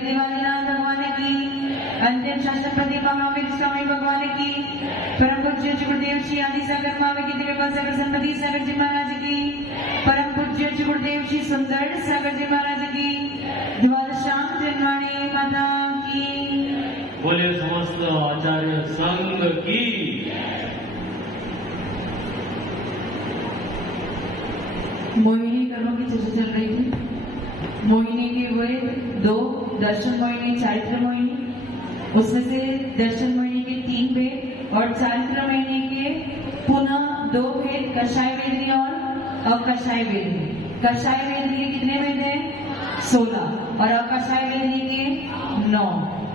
दिवालीनाथ भगवान की, अंतिम शास्त्रपति महावीर स्वामी भगवान की, परम पूज्य गुरुदेव श्री आदि सागर मावे की कृपा सागर संपत्ति सागर जी महाराज की, परम पूज्य गुरुदेव श्री सुंदर सागर जी महाराज की, द्वादशाम जन्माणी माता की। बोले समस्त आचार्य संघ की। मोहिनी कर्मों की चर्चा चल रही थी। मोहिनी के हुए दो, दर्शन मोहिनी, चारित्र मोहिनी। उसमें से दर्शन मोहिनी के 3 भेद और चारित्र मोहिनी के पुनः 2 भेद, कषाय वेदनी और अकषाय वेदनी। कषाय वेदनी के कितने भेद हैं? 16 और अकषाय वेदनी के 9।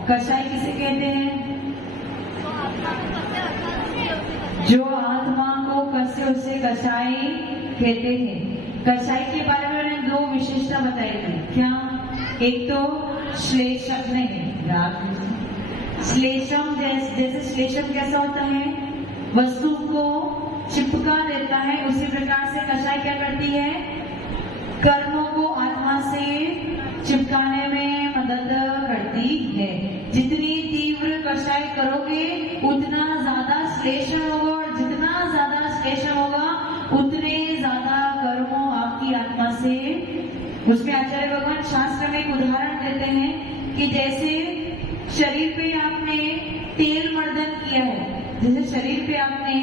कषाय किसे कहते हैं? जो आत्मा को कसे उसे कषाय कहते हैं। कषाय के बारे में मैंने 2 विशेषता बताई थी। क्या? एक तो श्लेषम नहीं, श्लेषम जैसे श्लेषम कैसा होता है? वस्तु को चिपका देता है, उसी प्रकार से कषाय क्या करती है? कर्मों को आत्मा से चिपकाने में मदद करती है। जितनी तीव्र कषाय करोगे उतना ज्यादा श्लेषण होगा, और जितना ज्यादा श्लेषण होगा उतने ज्यादा कर्मों आपकी आत्मा से। उसमें आचार्य भगवान शास्त्र में एक उदाहरण देते हैं कि जैसे शरीर पे आपने तेल मर्दन किया है, जैसे शरीर पे आपने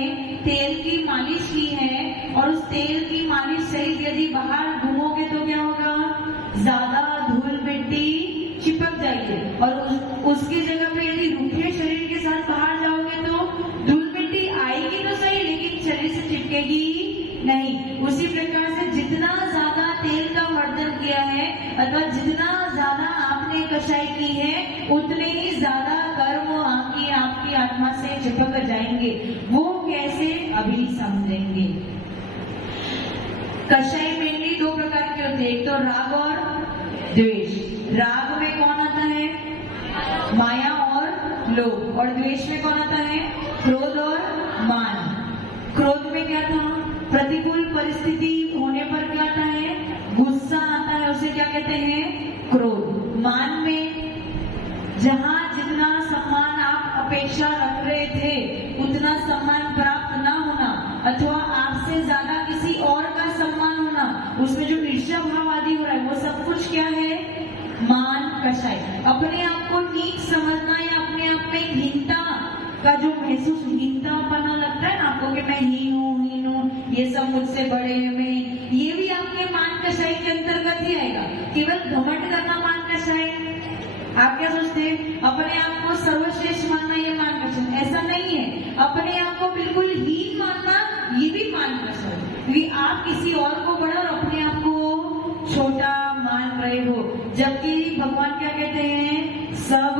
तेल की मालिश की है और उस तेल की मालिश सहित यदि बाहर घूमोगे तो क्या होगा? ज्यादा धूल मिट्टी चिपक जाएगी, और उसकी जगह पे यदि रूखे शरीर के साथ बाहर जाओगे तो धूल मिट्टी आएगी तो सही, लेकिन शरीर से चिपकेगी नहीं। उसी प्रकार से जितना ज्यादा तेल का मर्दन किया है अथवा जितना ज्यादा आपने कषाय की है उतने ही ज्यादा कर्म आपकी आत्मा से चिपक जाएंगे। वो कैसे? अभी समझेंगे। कषाय मेनली 2 प्रकार के होते हैं, एक तो राग और द्वेष। राग में कौन आता है? माया और लोभ। और द्वेष में कौन आता है? क्रोध और मान। क्रोध में क्या था? प्रतिकूल परिस्थिति होने पर क्या आता है? गुस्सा आता है, उसे क्या कहते हैं? क्रोध। मान में जहां जितना सम्मान आप अपेक्षा रख रहे थे उतना सम्मान प्राप्त ना होना, अथवा आपसे ज्यादा किसी और का सम्मान होना, उसमें जो ईर्ष्या भाव आदि हो रहा है वो सब कुछ क्या है? मान कषाय। अपने आप को नीच समझना या अपने आप में हीनता का जो महसूस, हीनतापना लगता है ना आपको कि मैं हीन हूँ, ये सब मुझसे बड़े हैं, मैं, ये भी आपके मान कषाय के अंतर्गत ही आएगा। केवल घमंड करना मान कषाय। आप क्या सोचते हैं? अपने आप को सर्वश्रेष्ठ मानना ये मान कषाय? ऐसा नहीं है। अपने आप को बिल्कुल हीन मानना ये भी मान कषाय, क्योंकि आप किसी और को बड़ा और अपने आप को छोटा मान रहे हो। जबकि भगवान क्या कहते हैं? सब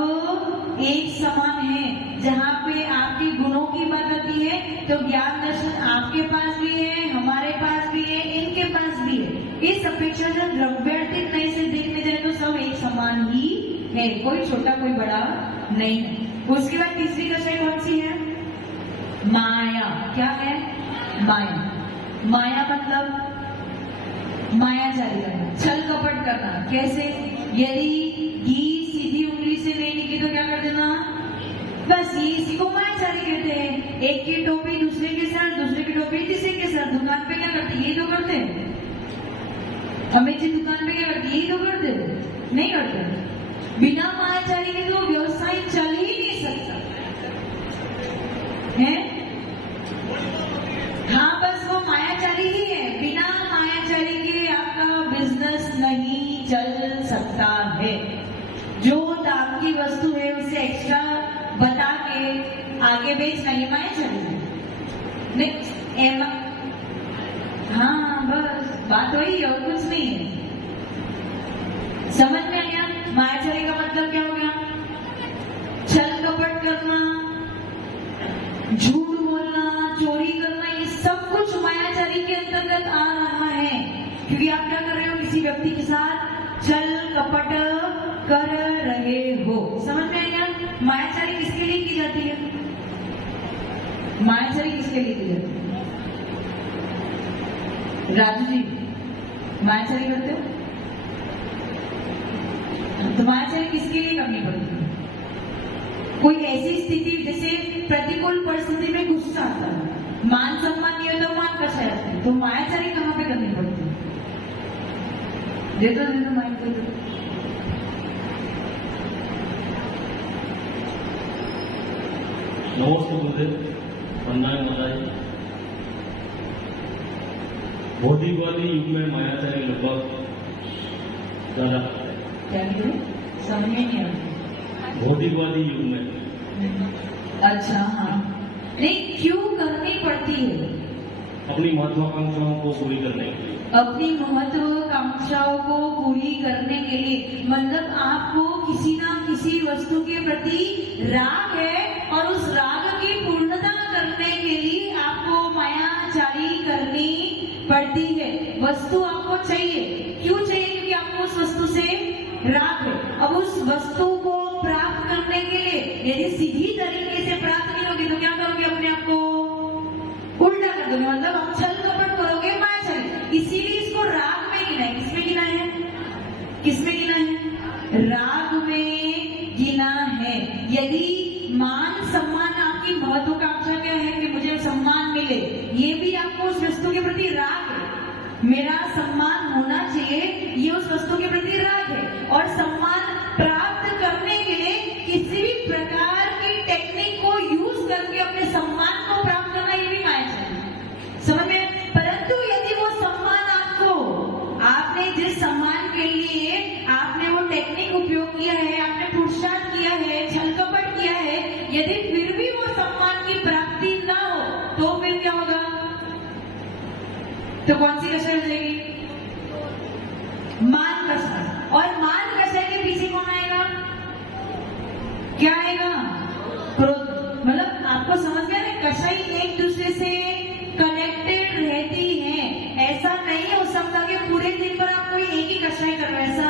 एक समान है। जहाँ पे आपकी गुणों की बात आती है तो ज्ञान दर्शन आपके पास भी है, हमारे पास भी है, इनके पास भी है। इस अपेक्षा से द्रव्यार्थिक नए से देखने जाए तो सब एक समान ही है, कोई छोटा कोई बड़ा नहीं है। उसके बाद तीसरी कषाय कौन सी है? माया। क्या है? माया। माया मतलब मायाचारी करना, छल कपट करना। कैसे? यदि घी सीधी उंगली से नहीं निकली तो क्या कर देना? बस ये इसी को मायाचारी कहते हैं। एक की टोपी दूसरे के साथ, दूसरे की टोपी तीसरे के साथ। दुकान पे क्या करते? यही तो करते हैं। हमें जी दुकान पे क्या करते? यही तो करते हैं। नहीं करते। बिना मायाचारी के तो व्यवसाय चल ही नहीं सकता है। हाँ, बस वो मायाचारी ही है। बिना मायाचारी के आपका बिजनेस नहीं चल सकता है। जो दाम की वस्तु है उसे एक्स्ट्रा बता के आगे बेचना, ये मायाचारी है। नहीं, हाँ, बस बात वही और कुछ नहीं है। समझ में आया? मायाचारी का मतलब क्या हो गया? छल कपट करना, झूठ बोलना, चोरी करना, ये सब कुछ मायाचारी के अंतर्गत आ रहा है। क्योंकि आप क्या कर रहे हो? किसी व्यक्ति के साथ छल कपट कर रहे हो। समझ में आया? मायाचारी किसके लिए की जाती है? मायाचारी किसके लिए की जाती है? राजू जी, मायाचारी करते हो? तो मायाचारी किसके किसके लिए करनी पड़ती है? कोई ऐसी स्थिति जैसे प्रतिकूल परिस्थिति में गुस्सा आता है, मान सम्मान नहीं होता, मान कषाय आती है, तो मायाचारी कहाँ पे करनी पड़ती है? दे दो माइंड को। नमस्ते गुरुदेव, वंदना माताजी। भौतिकवादी युग में मायाचारी लगभग ज्यादा क्या करें? समझ में नहीं आता। भौतिकवादी युग में अच्छा, हाँ, नहीं क्यों करनी पड़ती है? अपनी महत्वाकांक्षाओं को पूरी करने के लिए। अपनी महत्वाकांक्षाओं को पूरी करने के लिए, मतलब आपको किसी ना किसी वस्तु के प्रति राग है और उस राग की पूर्णता करने के लिए आपको मायाचारी करनी पड़ती है। वस्तु आपको चाहिए, क्यों चाहिए? क्योंकि आपको उस वस्तु से राग है। अब उस वस्तु को प्राप्त करने के लिए यदि सीधी तरीके से प्राप्त नहीं होगी तो क्या करोगे? अपने आप को उल्टा कर दोगे, मतलब आप छल कपट करोगे, मायाचारी। इसीलिए इसको राग में गिना है। किसमें गिना है? किसमें गिना है? राग में गिना है। यदि मान सम्मान, आपकी महत्वाकांक्षा क्या है कि मुझे सम्मान मिले, ये भी आपको उस वस्तु के प्रति राग है, मेरा सम्मान होना चाहिए, ये उस वस्तु के प्रति राग है। और सम्मान प्राप्त करने के लिए किसी भी प्रकार की टेक्निक को यूज करके अपने सम्मान को प्राप्त करना, ये भी मायाचारी। समझ में? परंतु यदि वो सम्मान आपको, आपने जिस सम्मान के लिए आपने वो टेक्निक उपयोग किया है, आपने पुरुषार्थ किया है, छल कपट किया है, यदि फिर भी वो सम्मान की प्राप्ति ना हो तो फिर क्या होगा? तो कौन सी कषाय हो जाएगी? मान कषाय। और मान कषाय के पीछे कौन आएगा? क्या आएगा? क्रोध। मतलब आपको समझ गया ना, कषाय एक दूसरे से कनेक्टेड रहती हैं। ऐसा नहीं हो सकता कि पूरे दिन भर आप कोई एक ही कषाय कर रहे हैं। ऐसा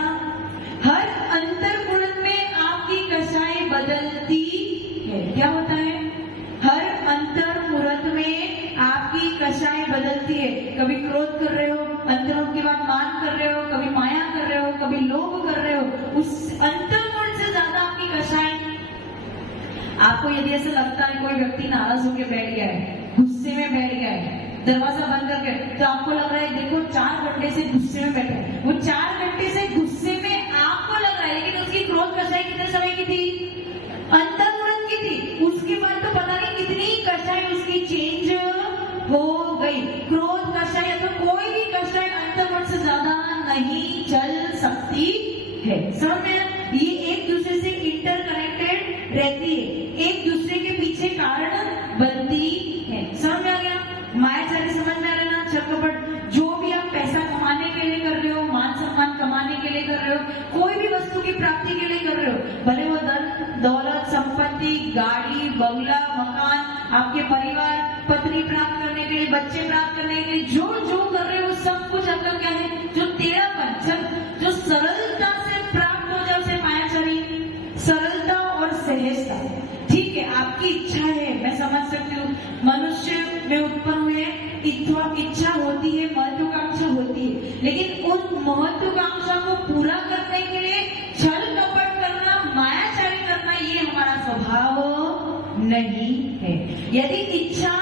हर अंतर्मुहूर्त में आपकी कषाय बदलती है। क्या होता है? हर अंतर्मुहूर्त में आपकी कषाय बदलती है। कभी क्रोध कर रहे हो, अंतर्मुहूर्त के बाद मान कर रहे हो, कभी माया कर रहे हो, कभी लोभ कर रहे हो। उस अंतर्मुहूर्त से ज्यादा आपकी कषाय। आपको यदि ऐसा लगता है कोई व्यक्ति नाराज होकर बैठ गया है, गुस्से में बैठ गया है, दरवाजा बंद करके, तो आपको लग रहा है देखो 4 घंटे से गुस्से में बैठा है। वो 4 घंटे से गुस्से में आपको लग रहा है, लेकिन उसकी क्रोध कषाय कितने समय की थी? अंतर्मुहूर्त की थी। उसके बाद तो पता नहीं कितनी कषाय उसकी चेंज हो गई। क्रोध कषाय या तो कोई भी कषाय अंतर्मुहूर्त से ज्यादा नहीं चल सकती है। समझ में? ये एक दूसरे से इंटरकनेक्टेड रहती है, एक दूसरे के पीछे कारण बनती है। समझ में आ गया? मायाचारी समझ में आ रहा है ना? छल कपट, जो भी आप पैसा कमाने के लिए कर रहे हो, मान सम्मान कमाने के लिए कर रहे हो, कोई भी वस्तु की प्राप्ति के लिए कर रहे हो, भले वो धन दौलत संपत्ति, गाड़ी बंगला मकान, आपके परिवार पत्नी प्राप्त करने के लिए, बच्चे प्राप्त करने के लिए जो जो कर रहे हो, सब कुछ आपका क्या है? जो टेढ़ापन, जो सरलता से प्राप्त हो जाए उसे मायाचारी। सरलता और सहजता, ठीक है, आपकी इच्छा है, मैं समझ सकती हूँ, मनुष्य में उत्पन्न हुए इच्छा होती है, महत्वाकांक्षा होती है, लेकिन उन महत्वाकांक्षा को पूरा करने के लिए छल कपट करना, मायाचारी करना, ये हमारा स्वभाव नहीं है। यदि इच्छा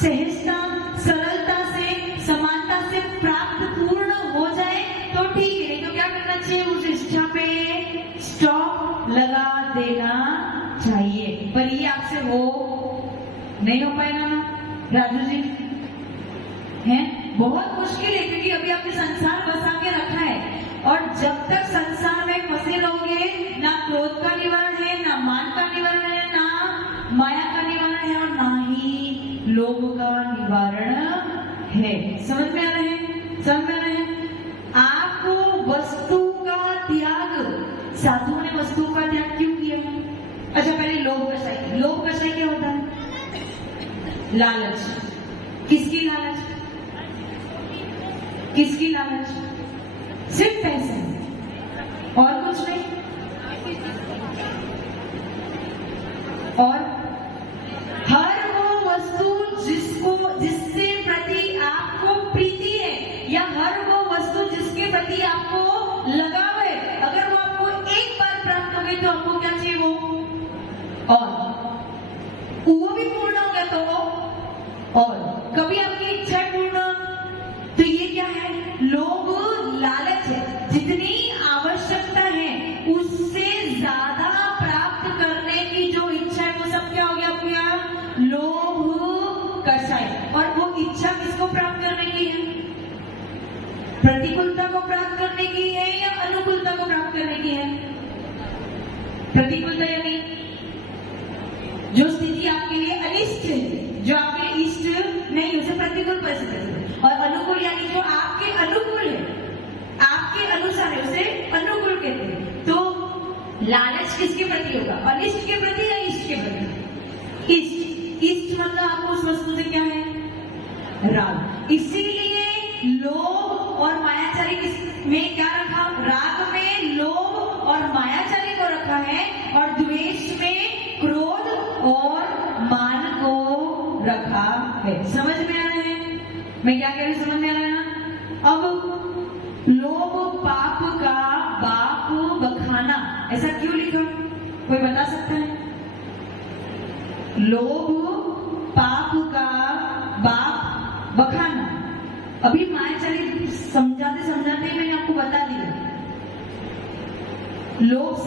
सहजता सरलता से समानता से प्राप्त पूर्ण हो जाए तो ठीक है, नहीं तो क्या करना चाहिए? उस इच्छा पे स्टॉप लगा देना चाहिए। पर ये आपसे हो नहीं हो पाएगा ना राजू जी? है बहुत मुश्किल है, क्योंकि अभी आपने संसार बसा के रखा है, और जब तक संसार में फंसे रहोगे, ना क्रोध का निवारण है, ना मान का निवारण है, ना माया का निवारण है, और ना ही लोभ का निवारण है। समझ में आ रहे हैं? समझ में आ रहे हैं? आपको वस्तु का त्याग, साधुओं ने वस्तु का त्याग क्यों किया? अच्छा, पहले लोभ कषाय। लोभ कषाय क्या होता है? लालच। किसकी लालच? किसकी लालच? सिर्फ पैसे और कुछ नहीं। और हर वो वस्तु जिससे प्रति आपको प्रीति है, या हर वो वस्तु जिसके प्रति आपको लगाव है, अगर वो आपको एक बार प्राप्त हो गई तो प्रतिकूलता यानी जो स्थिति आपके लिए अनिष्ट है, जो आपके लिए इष्ट नहीं, उसे प्रतिकूल परिस्थिति। और अनुकूल यानी जो आपके अनुकूल है, आपके अनुसार है, उसे अनुकूल कहते हैं। तो लालच किसके प्रति होगा? अनिष्ट के प्रति या इष्ट के प्रति? इष्ट। इष्ट मतलब आपको उस वस्तु से क्या है? राग। इसीलिए लोभ और मायाचारी में क्या रखा? राग में लोभ और मायाचारी को रखा है, और द्वेष में क्रोध और मान को रखा है। समझ में आ रहा है? मैं क्या कह रही हूँ, समझ में आ रहा है ना? अब लोभ पाप का बाप बखाना, ऐसा क्यों लिखा? कोई बता सकता है? लोभ पाप का बाप बखाना। अभी मायाचारी समझाते समझाते मैंने आपको बता दिया। लोभ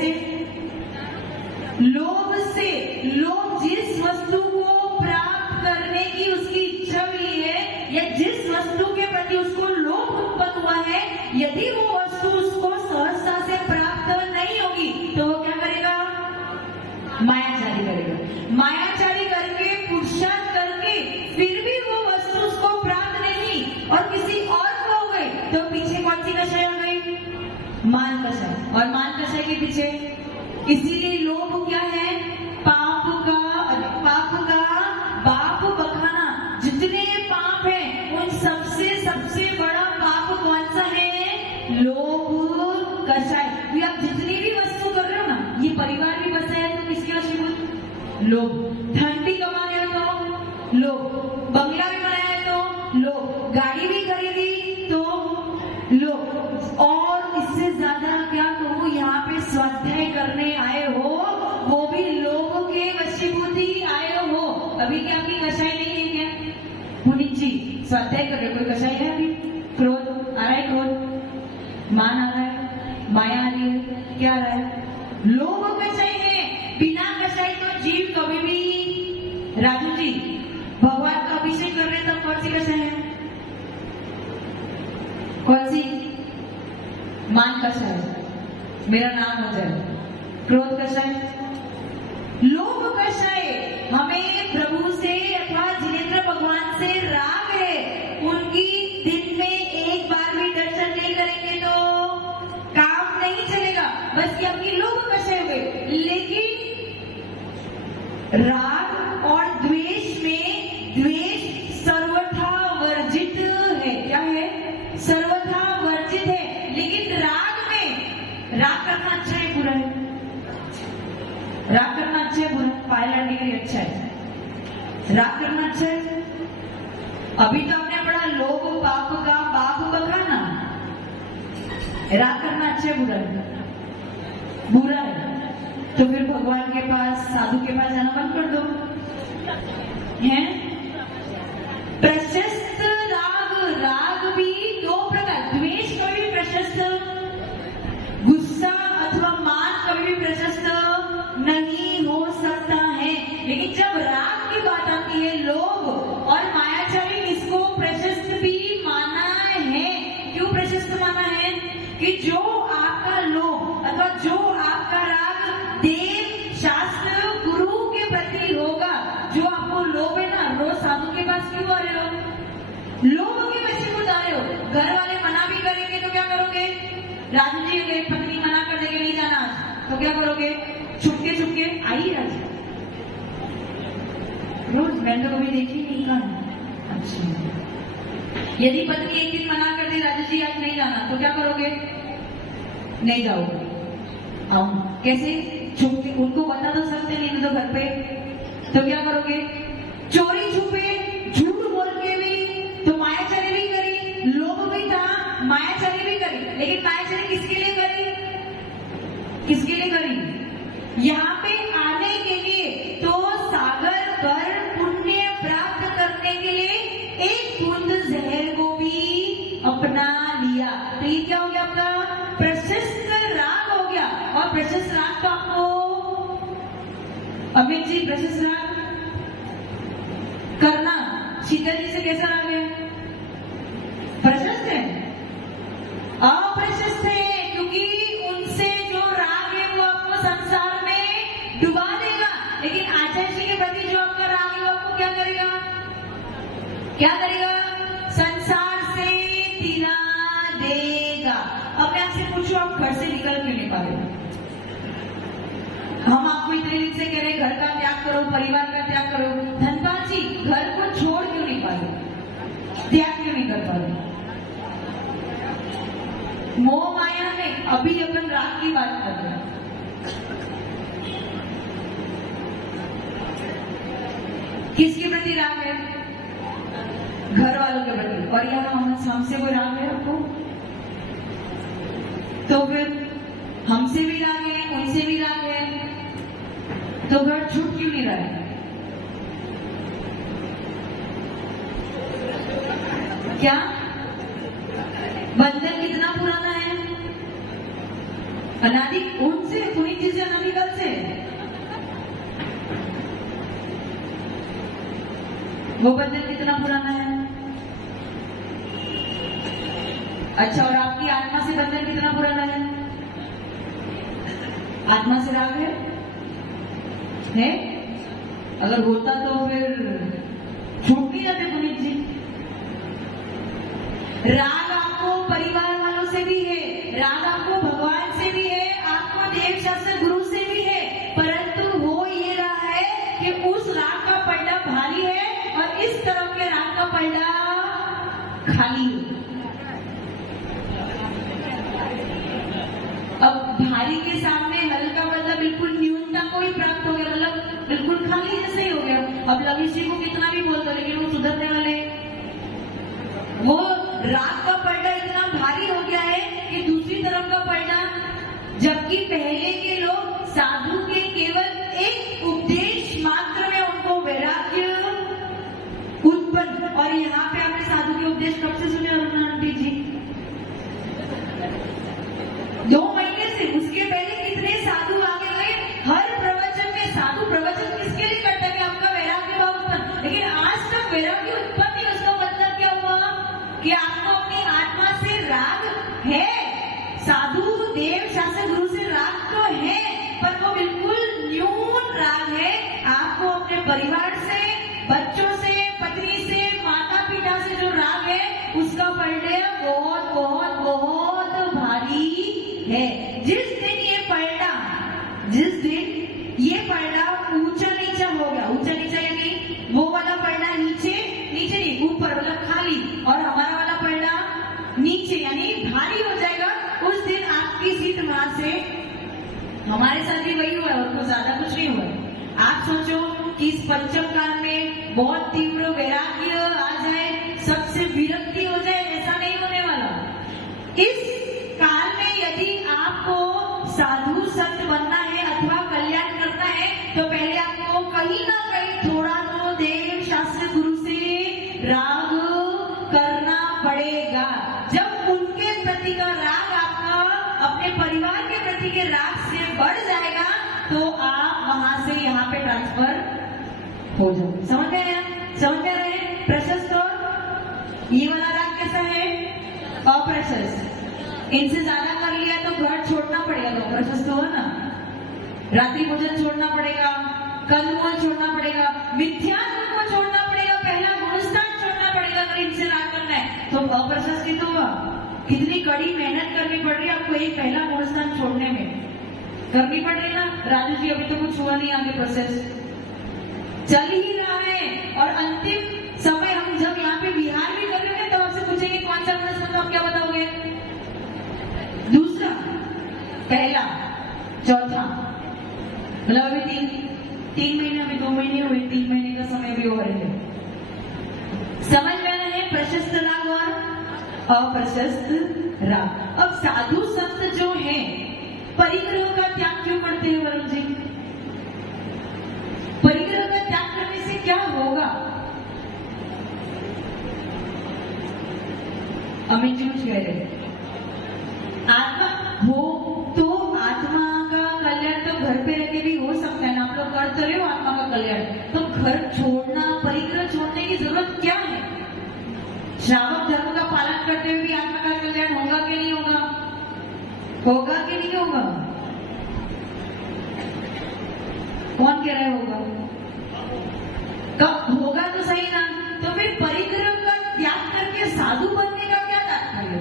जिस वस्तु को प्राप्त करने की उसकी इच्छा हुई है, या जिस वस्तु के प्रति उसको लोभ उत्पन्न हुआ है, यदि वो वस्तु उसको सहजता से प्राप्त नहीं होगी तो वो क्या करेगा? मायाचारी करेगा। मायाचारी करके, पुरुषार्थ करके, फिर भी वो वस्तु उसको प्राप्त नहीं और किसी और को हो गई, तो पीछे कौन सी कषाय आ गई? मान कषाय। और मान कषाय के पीछे इसीलिए लोभ क्या है? पाप का बाप बखाना। जितने पाप हैं उन सबसे बड़ा पाप कौन सा है? लोभ कषाय। ये आप जितनी भी वस्तु कर रहे हो ना, ये परिवार भी बसा है तो किसके वशीभूत? लोभ। धन भी कमा रहे हो तो लोभ, बंगला भी बनाया है तो लोभ, गाड़ी भी खरीदी तो लोभ, और इससे ज्यादा क्या कहूँ, यहाँ पे स्वाध्याय करने आए हो वो भी लोभ के वशीभूत ही आए हो। अभी क्या आपकी कषाय नहीं है क्या? पुनीत जी स्वाध्याय कर रहे, कोई कषाय है अभी? क्रोध आ रहा है, क्रोध, मान आ रहा है, माया आ रही है, क्या आ रहा है? लोभ कषाय है। बिना कषाय तो जीव कभी भी, राजू जी भगवान का अभिषेक कर रहे तब कौन सी कषाय है? कौन सी? मान कषाय, मेरा नाम हो जाए। क्रोध कषाय, लोभ कषाय। हमें प्रभु से अथवा जिनेंद्र भगवान से राग है, उनकी दिन में एक बार भी दर्शन नहीं करेंगे तो काम नहीं चलेगा। बस ये अपनी लोभ कषाय हो गई। लेकिन राग और द्वेष में, द्वेष सर्वथा वर्जित है। क्या है? सर्वथा वर्जित है। लेकिन राग में, राग करना अच्छा है बुरा है? राग करना अच्छा है बुरा? पाए लाने के लिए अच्छा है। राग करना अच्छा है। अभी तो आपने पढ़ा लोभ पाप का बाप बखाना। राग करना अच्छा है बुरा है? बुरा है। तो फिर भगवान के पास, साधु के पास जाना बंद कर दो। हैं? प्रशस्त राग, राग भी दो प्रकार। द्वेष कभी भी प्रशस्त, गुस्सा अथवा मान कभी भी प्रशस्त नहीं हो सकता है। लेकिन जब राग की बात आती है, लोभ और मायाचारी, इसको प्रशस्त भी माना है। क्यों प्रशस्त माना है? कि जो आपका लोभ अथवा जो आपका राग देव शास्त्र गुरु के प्रति होगा, जो आपको लोभ है ना, रोज साधु के पास क्यों आ रहे हो? लोभ के वशीभूत आ रहे हो। घर वाले मना भी करेंगे तो क्या करोगे? राजू जी अगर पत्नी मना कर देंगे नहीं जाना आज, तो क्या करोगे? छुपके छुपके आई आज रोज, मैंने तो कभी देखी नहीं कहा। अच्छा, यदि पत्नी एक दिन मना कर दे, राजू जी आज नहीं जाना, तो क्या करोगे? नहीं जाओगे। कैसे? छुपके, उनको बता तो सकते नहीं तो घर पे, तो क्या करोगे? चोरी छुपे, झूठ बोल के भी, तो मायाचारी भी करी, लोभ भी था, मायाचारी भी करी। लेकिन मायाचारी किसके लिए करी? किसके लिए करी? यहाँ पे आने के लिए, तो सागर पर पुण्य प्राप्त करने के लिए एक बूंद जहर को भी अपना लिया। तो ये क्या हो गया? आपका प्रशस्त राग हो गया। और प्रशस्त राग तो आपको, अमित जी, प्रशस्त राग करना शीतल जी से कैसा राग है? प्रशस्त है? अप्रशस्त है, क्योंकि उनसे जो राग है वो आपको संसार में डुबा देगा, लेकिन आचार्य जी के प्रति जो आपका राग है वो आपको क्या करेगा? क्या करेगा? संसार से तिला देगा। अब मैं आपसे पूछूं, आप घर से निकल क्यों नहीं पा रहे? हम आपको इतने दिन से कह रहे घर का त्याग करो, परिवार का त्याग करो। धनपाल जी घर को छोड़ क्यों नहीं पा रहे? त्याग क्यों नहीं कर पा रहे? मोह माया में अभी अपन राग की बात कर रहे हैं। किसके प्रति राग है? घर वालों के प्रति। और यहाँ हमसे कोई राग है आपको? तो फिर हमसे भी राग है, उनसे भी राग है, तो घर छूट क्यों नहीं रहा है? क्या बंधन कितना पुराना है? अनादि उनसे, पुनीत जी से, अनादिकाल से। वो बंधन कितना पुराना है? अच्छा, और आपकी आत्मा से बंधन कितना पुराना है? आत्मा से राग है? अगर होता तो फिर छूट नहीं जाते पुनीत जी। राग आपको परिवार वालों से भी है, राग आपको भगवान से भी है, आपको देव शास्त्र गुरु से भी है, परंतु हो ये रहा है कि उस राग का पलड़ा भारी है और इस तरफ के राग का पलड़ा खाली है। अब भारी के सामने हल्का मतलब बिल्कुल न्यूनता को ही प्राप्त हो गया, मतलब बिल्कुल खाली जैसे ही हो गया। अब लवीश जी को कितना भी बोल दो लेकिन वो सुधरने वाले, वो राग का पलड़ा इतना भारी हो गया है कि दूसरी तरफ का पलड़ा, जबकि पहले के लोग साधु के केवल एक उपदेश मात्र में उनको वैराग्य उत्पन्न, और यहाँ पे आपने साधु के उपदेश कब से सुने अरुणानंदी जी? 2 महीने से। उसके पहले कितने साधु आगे गए, हर प्रवचन में साधु प्रवचन किसके लिए करता है कि आपका वैराग्य भाव उत्पन्न, लेकिन आज तक वैराग्य उत्पन्न नहीं। उसका मतलब क्या हुआ कि आपको अपनी आत्मा से राग है, साधु देव शास्त्र गुरु से राग तो है, पर वो बिल्कुल न्यून राग है। आपको अपने परिवार से, बच्चों से, पत्नी से, माता पिता से जो राग है उसका पलड़ा बहुत बहुत बहुत भारी है। जिस दिन ये पलड़ा ऊंचा नीचा हो गया, ऊंचा नीचा यानी वो वाला पलड़ा नीचे नहीं ऊपर मतलब खाली, और हमारा वाला पलड़ा नीचे यानी भारी हो जाएगा, उस दिन आपकी सीट वहां से, हमारे साथ भी वही हुआ है और कुछ ज्यादा कुछ नहीं हुआ है। आप सोचो कि इस पंचम काल में बहुत तीव्र वैराग्य आ जाए, सबसे विरक्ति हो जाए, ऐसा नहीं होने वाला। इस काल में यदि आपको साधु संत बनना है अथवा कल्याण करना है तो पहले आपको कहीं ना कहीं थोड़ा तो देव शास्त्र गुरु से राग करना पड़ेगा। जब उनके प्रति का राग आपका अपने परिवार के प्रति के राग से बढ़ जाएगा तो आप वहां से यहाँ पे ट्रांसफर हो जाओ। समझ में रहे? प्रशस्त और ये वाला राग कैसा है? अप्रशस्त। इनसे ज्यादा कर लिया तो घर छोड़ना पड़ेगा, तो प्रशस्त हो ना, रात्रि भोजन छोड़ना पड़ेगा, कंदमूल छोड़ना पड़ेगा, मिथ्यात्व को छोड़ना पड़ेगा, पहला गुणस्थान छोड़ना पड़ेगा। अगर इनसे राग करना है तो अप्रशस्त ही तो हुआ। कितनी कड़ी मेहनत करनी पड़ रही है आपको एक पहला गुणस्थान छोड़ने में, करनी पड़ रही ना। राजू जी अभी तो कुछ हुआ नहीं, आगे प्रोसेस चल ही रहा है, और अंतिम समय हम जब यहाँ पे बिहार भी कर रहे हैं तो आपसे पूछेंगे कौन सा गुणस्थान, तो आप क्या बताओगे? दूसरा, पहला, चौथा, मतलब अभी तीन महीने, अभी 2 महीने हुए, 3 महीने का समय भी हो रहे थे। समझ में रहे? प्रशस्त राग और अप्रशस्त राग। अब साधु संत जो है परिग्रह का त्याग क्यों करते हैं वरुण जी? परिग्रह का त्याग करने से क्या होगा? अमित जी कुछ कह रहे, आत्मा हो तो आत्मा का कल्याण तो घर पे रहकर भी हो सकता है ना। आप लोग कर तो रहे हो आत्मा का कल्याण, तो घर छोड़ना, परिग्रह छोड़ने की जरूरत क्या है? श्रावक धर्म का पालन करते हुए भी आत्मा का कल्याण होगा कि नहीं होगा? होगा कि नहीं होगा? कौन कह रहे होगा? कब होगा तो सही ना। तो फिर परिग्रह का त्याग करके साधु बनने का क्या तात्पर्य?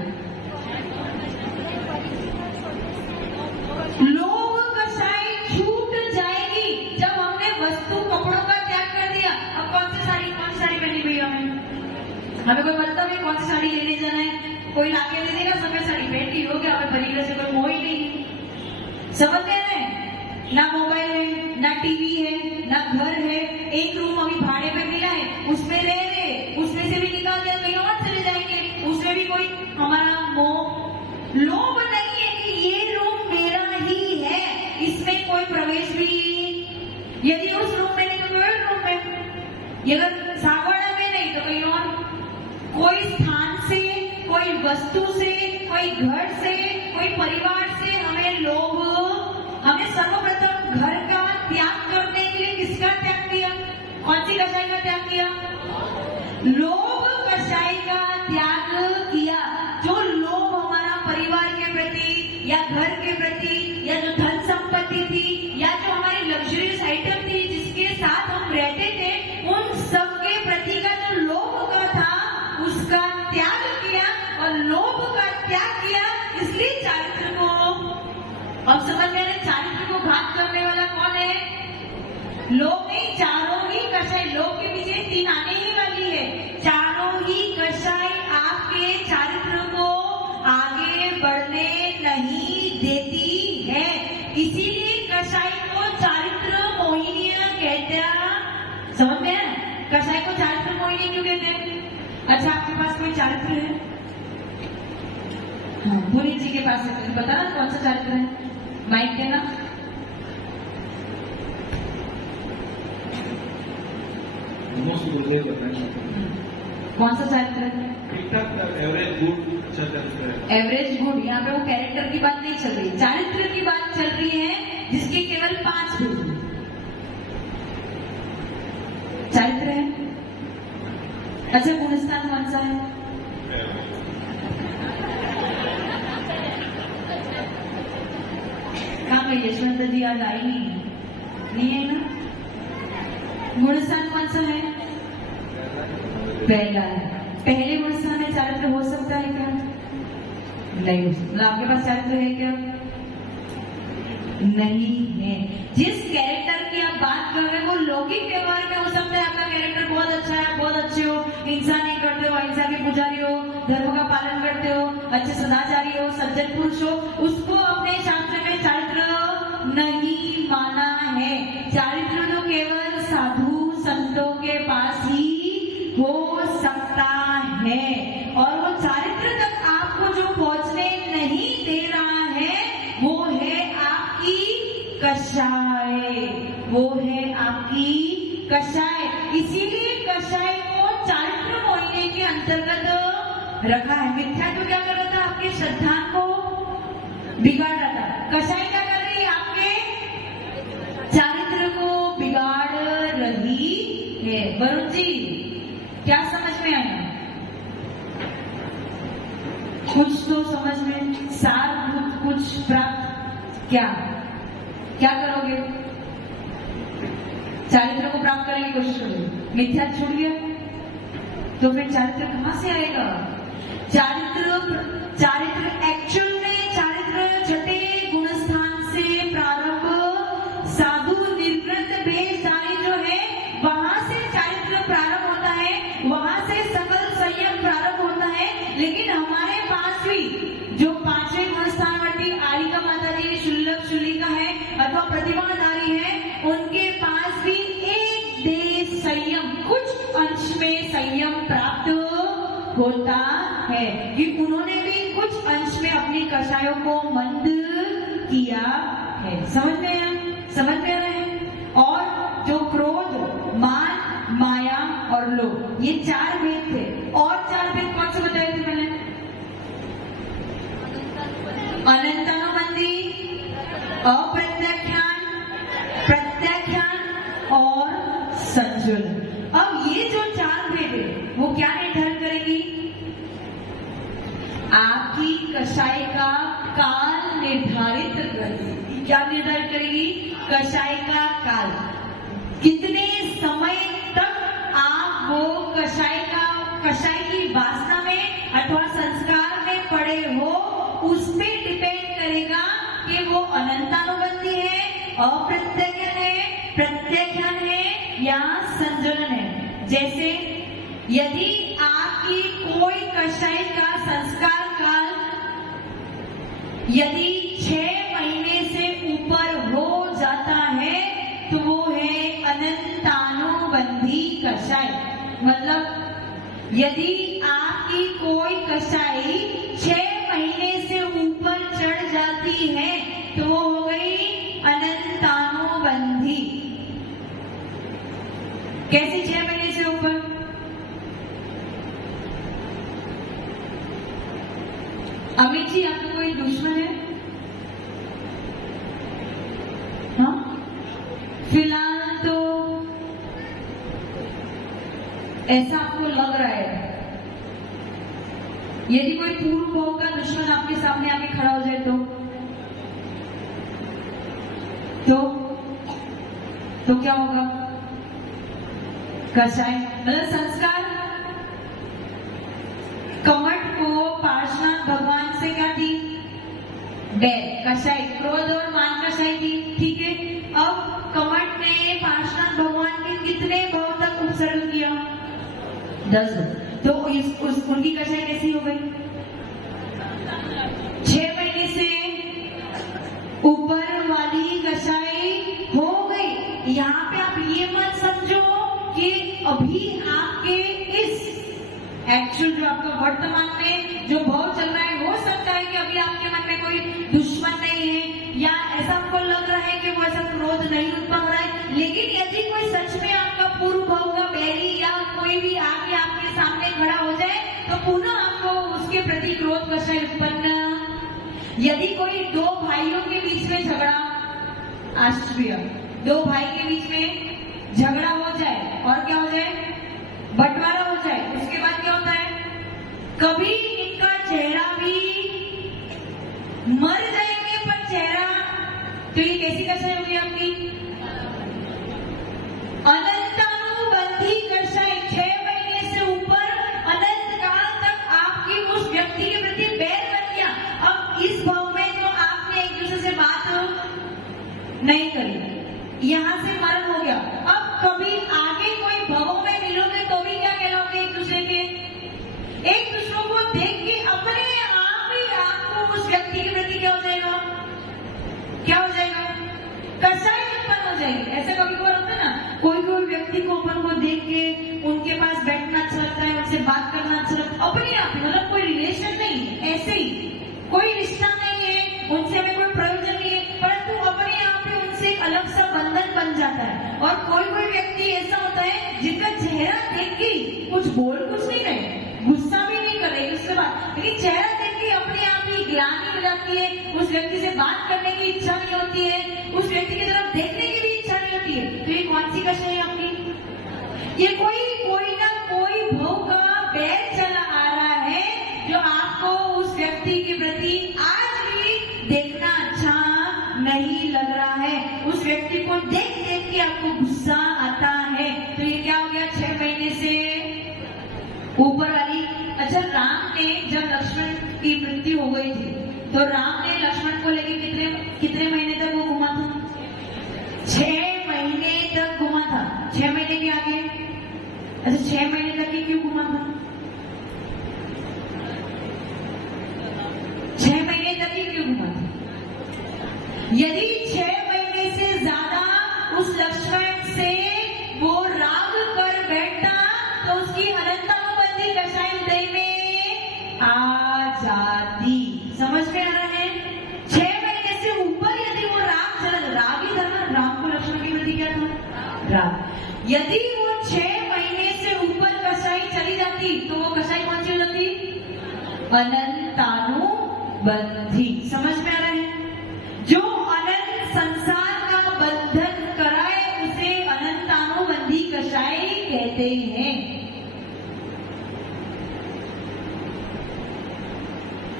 लोभ कषाय छूट जाएगी जब हमने वस्तु कपड़ों का त्याग कर दिया। अब कौन सी साड़ी पहनी हुई हमें कोई मतलब है कौन सी साड़ी लेने जाना है, कोई लाके दे देगा सफेद साड़ी पहनती हो गया, हमें परिग्रह से कोई मोह ही नहीं। समझ गए हैं? ना मोबाइल है, ना टीवी है, ना घर है, एक रूम अभी भाड़े पे मिला है, उसमें रह रहे, उसमें से भी निकाल दिया कहीं और चले जाएंगे, उसमें भी कोई हमारा मोह लोभ नहीं है कि ये रूम मेरा ही है, इसमें कोई प्रवेश भी, यदि उस रूम में नहीं तो कोई और रूम में, अगर सागवाड़ा में नहीं तो कहीं और, कोई स्थान से, कोई वस्तु से, कोई घर से, कोई परिवार से हमें लोभ, हमें सर्वप्रथम घर का त्याग करने के लिए किसका त्याग किया? कौन सी कषाय का त्याग किया? लोभ कषाय का त्याग किया। जो लोभ हमारा परिवार के प्रति या घर के प्रति या जो धन संपत्ति थी या जो हमारी लग्जरियस आइटम थी जिसके साथ हम रहते थे, उन सब के प्रति का जो लोभ का था उसका त्याग किया, और लोभ का त्याग किया इसलिए चारित्र को, अब समझ में चारित्र को घात करने वाला कौन है? लोभ नहीं, चारों ही कषाय, लोभ के पीछे 3 आने ही वाली है। चारों ही कषाय आपके चारित्र को आगे बढ़ने नहीं देती है, इसीलिए कषाय को चारित्र मोहिनी कहते हैं। समझ में है? कषाय को चारित्र मोहिनी क्यों कहते हैं? अच्छा, आपके पास कोई चारित्र है? हाँ, पुरी जी के पास है, तो बता ना कौन सा चारित्र है? माइक देना। कौन सा चारित्र है? एवरेज गुड चारित्र है। एवरेज गुड, यहाँ पे वो कैरेक्टर की बात नहीं चल रही, चारित्र की बात चल रही है, जिसके केवल 5 गुण चारित्र है। अच्छा, गुणस्थान कौन सा है? कहाँ पे यशवंत जी आज आई नहीं है ना? गुणस्थान कौन सा है? पहला है। पहले गुणस्थान में चारित्र हो सकता है क्या? नहीं हो सकता। आपके पास चारित्र है क्या? नहीं है। जिस कैरेक्टर की आप बात कर रहे हैं वो लौकिक व्यवहार में हो सकता है, आपका कैरेक्टर बहुत अच्छा है, बहुत अच्छे हो, हिंसा नहीं करते हो, अहिंसा के पुजारी हो, धर्म का पालन करते हो, अच्छे सदाचारी हो, सज्जन पुरुष हो, उसको अपने शास्त्र में चारित्र नहीं माना है। चारित्र तो केवल साधु संतों के पास ही हो सकता है, और वो चारित्र तक आपको जो पहुंचने नहीं दे रहा है वो है आपकी कषाय, वो है आपकी कषाय। इसीलिए कषाय को चारित्र मोहिनी के अंतर्गत रखा है। मिथ्या तो क्या कर रहा था? आपके श्रद्धा को बिगाड़ रहा था। कषाय क्या कर रही है? आपके चारित्र को बिगाड़ रही है। वरुण जी, क्या समझ में आया? कुछ तो समझ में, सार कुछ प्राप्त, क्या क्या करोगे? चारित्र को प्राप्त करने की कोशिश करोगे। मिथ्या छूट गया तो फिर चारित्र कहां से आएगा? चारित्र एक्चुअल में चारित्र छठे गुणस्थान से प्रारंभ, साधु निर्वृत्त भेषधारी जो है वहां से चारित्र प्रारंभ होता है, वहां से सकल संयम प्रारंभ होता है। लेकिन हमारे पास भी जो 5वें गुणस्थानवर्ती आलिका माता जी शुल्लक शुल्लिका है अथवा प्रतिभाधारी है, उनके पास भी एक देश संयम, कुछ अंश में संयम प्राप्त होता है कि उन्होंने भी कुछ अंश में अपनी कषायों को मंद किया है। समझ में रहे हैं? और जो क्रोध, मान, माया और लोभ, ये 4 भेद थे। और 4 भेद कौन से बताए थे मैंने? अनंतानुबंधी, अप्रत्याख्यान, प्रत्याख्यान और संजुल। अब ये जो 4 भेद है वो क्या निर्धारित करेगी? आपकी कषाय का काल निर्धारित करेगी। क्या निर्धारित करेगी? कषाय का काल, कितने समय तक आप वो कषाय की वासना में अथवा संस्कार में पड़े हो, उस पे डिपेंड करेगा कि वो अनंतानुबंधी है, अप्रत्यक्षण है, प्रत्यक्षण है या संजलन है। जैसे यदि आपकी कोई कषाय का संस्कार काल यदि 6 महीने से ऊपर हो जाता है तो वो है अनंतानुबंधी कषाय। मतलब यदि आपकी कोई कषाय 6 महीने से ऊपर चढ़ जाती है तो वो हो गई अनंतानुबंधी। कैसे 6 महीने से ऊपर? अमित जी, आपको कोई दुश्मन है? हाँ, फिलहाल तो ऐसा आपको लग रहा है। यदि कोई पूर्व भाव का दुश्मन आपके सामने आके खड़ा हो जाए तो क्या होगा? कषाय मतलब संस्कार। कमठ को पार्श्वनाथ भगवान से क्या थी? बैर। कषाय क्रोध और मान कषाय थी, ठीक है। अब कमठ ने पार्श्वनाथ भगवान के कितने भाव तक उपसर्ग किया? 10। तो उनकी कषाय कैसी हो गई? 6 महीने से ऊपर वाली कषाय हो गई। यहाँ पे आप ये मत समझो कि अभी आपके इस एक्चुअल जो आपका वर्तमान में जो भाव चल रहा है, हो सकता है कि अभी आपके मन में कोई दुश्मन नहीं है या ऐसा आपको लग रहा है कि वो ऐसा क्रोध नहीं उत्पन्न हो रहा है। लेकिन यदि कोई सच में आपका पूर्व भाव का बैरी या कोई भी आके आपके सामने खड़ा हो जाए तो पुनः आपको उसके प्रति क्रोध कषाय उत्पन्न। यदि कोई 2 भाइयों के बीच में झगड़ा, आश्चर्य, 2 भाई के बीच में झगड़ा हो जाए और क्या हो जाए? बंटवारा हो जाए। उसके बाद क्या होता है? कभी इनका चेहरा भी मर जाएंगे पर चेहरा, तो ये कैसी कषाय होगी आपकी? अनंतानुबंधी कषाय। 6 महीने से ऊपर अनंत काल तक आपकी उस व्यक्ति के प्रति बैर बन गया। अब इस भाव में तो आपने एक दूसरे से बात नहीं करी, यहाँ से मरण हो गया। अब कभी आगे कोई भावों में मिलोगे तो भी क्या कहलाओगे एक दूसरे के? एक दूसरों को देख के अपने आप ही आपको उस व्यक्ति के प्रति क्या हो जाएगा? क्या हो जाएगा? कषाय उत्पन्न हो जाएगी। ऐसे कभी कभार होता है ना, कोई व्यक्ति को अपन को देख के उनके पास बैठना अच्छा लगता है, उनसे बात करना अच्छा लगता है, अपने आप ही, मतलब कोई रिलेशन नहीं, ऐसे ही कोई रिश्ता नहीं है, उनसे हमें कोई प्रयोजन नहीं है, परंतु अपने आप ही उनसे एक अलग सा बंधन बन जाता है। और कोई व्यक्ति ऐसा होता है जिनका चेहरा देख के कुछ नहीं रहे, गुस्सा भी नहीं कर रहे उसके बाद, लेकिन चेहरा देख के अपने आप ही ग्लानि हो जाती है, उस व्यक्ति से बात करने की इच्छा नहीं होती है, उस व्यक्ति की तरफ देखने की भी इच्छा नहीं होती है। तो ये कौन सी कषाय है आपकी? ये कोई ना कोई भाव का बैर चला आ रहा है जो आपको उस व्यक्ति के प्रति आज भी देखना अच्छा नहीं लग रहा है। उस व्यक्ति को देख के आपको गुस्सा आता है। तो ये क्या हो गया? 6 महीने से ऊपर वाली। अच्छा, राम ने जब लक्ष्मण की मृत्यु हो गई थी तो राम ने लक्ष्मण को लेके कितने महीने तक वो घुमा था? 6 महीने तक घुमा था। 6 महीने के आगे, अच्छा 6 महीने तक ही क्यों घुमा था? 6 महीने तक ही क्यों घुमा था? यदि 6 महीने से ज्यादा उस लक्ष्मण से वो राग कर बैठता तो उसकी अनंतानुबंधी कषाय उदय में आ जाती। समझ में आ रहा है? 6 महीने से ऊपर यदि वो राग ही था ना, राम को लक्ष्मण की प्रति क्या था? राग। यदि वो 6 महीने से ऊपर कषाय चली जाती तो वो कषाय कौन सी हो जाती? अनंतानुबंधी। समझ में आ रहा है? जो अनंत संसार का बंधन कराए उसे अनंतानुबंधी कषाय कहते हैं।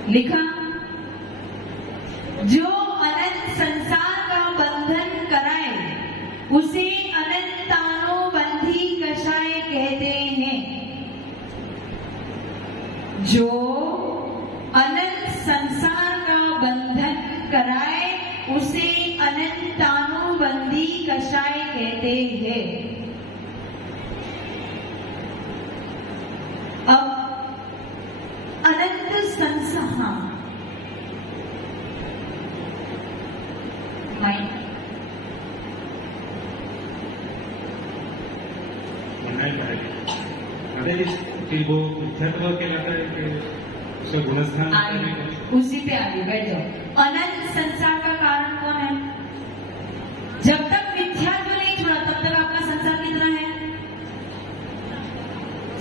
लिखा, जो अनंत संसार का बंधन कराए उसे अनंतानुबंधी कषाय कहते हैं। जो अनंत संसार का बंधन कराए उसे अनंतानुबंधी कषाय कहते हैं। अब अनंत संसार अरे कि वो मिथ्यात्व कहलाता है कि उसका गुणस्थान उसी पे आगे बैठ जाओ। अनंत संसार का कारण कौन है? जब तक मिथ्यात्व नहीं छोड़ा तब तक आपका संसार कितना है?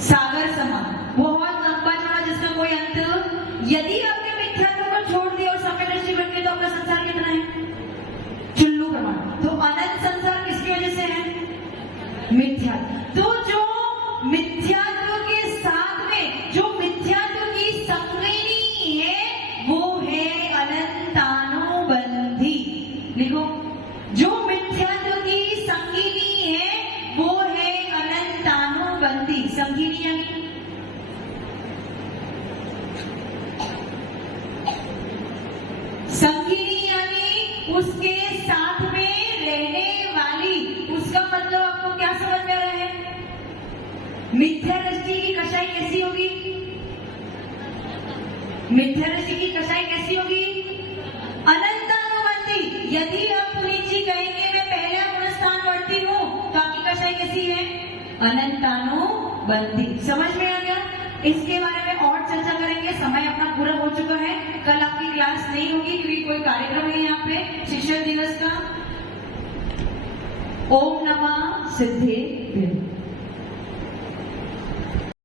सागर समान, बहुत लंबा चौड़ा जिसका कोई अंत। यदि आपने मिथ्यात्व को छोड़ दिया और समय दृष्टि बन गई तो आपका संसार कितना है? चुल्लू प्रमाण। तो अनंत संसार किसकी वजह से है? मिथ्यात्व। तो जो मिथ्यात्व के साथ में जो मिथ्यात्व की संगनी है वो है अनंतानुबंधी। लिखो, जो मिथ्यात्व की संगनी है वो है अनंतानुबंधी। संगनी यानी उसके साथ में रहने वाली। उसका मतलब आपको क्या समझ में आ रहा है? मिथ्या दृष्टि की कषाय कैसी होगी? मिथ्या दृष्टि की कषाय कैसी होगी? अनंतानुबंधी। यदि आप पुनीत जी कहेंगे मैं पहला गुणस्थान बढ़ती हूँ तो आपकी कषाय कैसी है? अनंतानुबंधी। समझ में आ गया? इसके बारे में और चर्चा करेंगे। समय अपना पूरा हो चुका है। कल आपकी क्लास नहीं होगी क्योंकि कोई कार्यक्रम है यहाँ पे शिक्षक दिवस का। ओम नमः सिद्धेभ्यो।